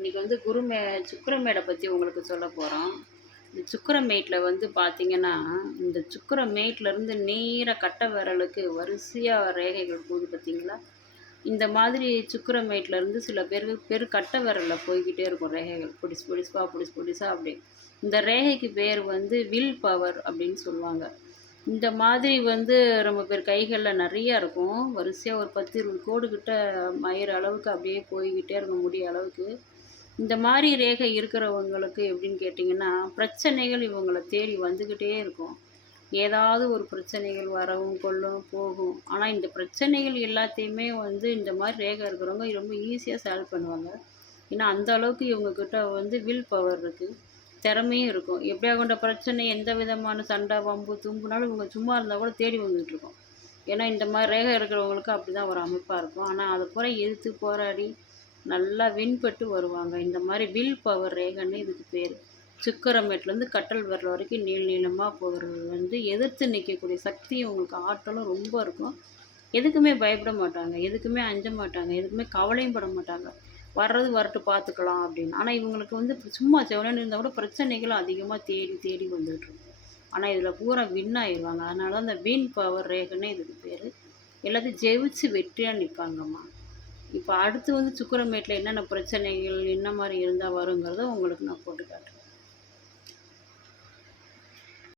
இன்றைக்கி வந்து குருமே சுக்கிரமேடை பற்றி உங்களுக்கு சொல்ல போகிறோம் இந்த சுக்கரமேட்டில் வந்து பார்த்தீங்கன்னா இந்த சுக்கரமேட்லேருந்து நேராக கட்டை விரலுக்கு வரிசையாக ரேகைகள் போகுது பார்த்தீங்களா இந்த மாதிரி சுக்கரமேட்லேருந்து சில பேருக்கு பெரு கட்டை விரலில் போய்கிட்டே இருக்கும் ரேகைகள். பொடிசு பொடிசுப்பா பொடிசு பிடிச்சா அப்படி. இந்த ரேகைக்கு பேர் வந்து வில் பவர் அப்படின்னு சொல்லுவாங்க. இந்த மாதிரி வந்து ரொம்ப பேர் கைகளில் நிறையா இருக்கும். வரிசையாக ஒரு பத்து இருபது கோடு கிட்ட மயிற அளவுக்கு அப்படியே போய்கிட்டே இருக்க முடிய அளவுக்கு. இந்த மாதிரி ரேகை இருக்கிறவங்களுக்கு எப்படின்னு கேட்டிங்கன்னா பிரச்சனைகள் இவங்களை தேடி வந்துக்கிட்டே இருக்கும். ஏதாவது ஒரு பிரச்சனைகள் வரவும் கொள்ளும் போகும். ஆனால் இந்த பிரச்சனைகள் எல்லாத்தையுமே வந்து இந்த மாதிரி ரேகை இருக்கிறவங்க ரொம்ப ஈஸியாக சால்வ் பண்ணுவாங்க. ஏன்னா அந்த அளவுக்கு இவங்கக்கிட்ட வந்து வில் பவர் இருக்குது திறமையும் இருக்கும். எப்படியா கொண்ட பிரச்சனை எந்த விதமான சண்டை வம்பு தும்புனாலும் இவங்க சும்மா இருந்தால் கூட தேடி வந்துகிட்டு இருக்கோம். ஏன்னா இந்த மாதிரி ரேகை இருக்கிறவங்களுக்கு அப்படி தான் ஒரு அமைப்பாக இருக்கும். ஆனால் அதை பூரா எதிர்த்து போராடி நல்லா வின்பட்டு வருவாங்க. இந்த மாதிரி வில் பவர் ரேகன்னு இதுக்கு பேர். சுக்கரமேட்லேருந்து கட்டல் வரல வரைக்கும் நீள் நீளமாக போகிறது வந்து எதிர்த்து நிற்கக்கூடிய சக்தி உங்களுக்கு ஆற்றலும் ரொம்ப இருக்கும். எதுக்குமே பயப்பட மாட்டாங்க. எதுக்குமே அஞ்ச மாட்டாங்க. எதுக்குமே கவலையும் பட மாட்டாங்க. வர்றது வரட்டு பார்த்துக்கலாம் அப்படின்னு. ஆனால் இவங்களுக்கு வந்து சும்மா செவனன்னு இருந்தால் கூட பிரச்சனைகளும் அதிகமாக தேடி தேடி வந்துட்டுருக்கும் ஆனால் இதில் பூரா வின் ஆயிடுவாங்க அதனால தான் அந்த வின் பவர் ரேகன்னே இதுக்கு பேர். எல்லாத்தையும் ஜெயிச்சு வெற்றியாக நிற்பாங்கம்மா இப்போ அடுத்து வந்து சுக்கரமேட்டில் என்னென்ன பிரச்சனைகள் என்ன மாதிரி இருந்தால் வருங்கிறத உங்களுக்கு நான் போட்டு காட்டுறேன்.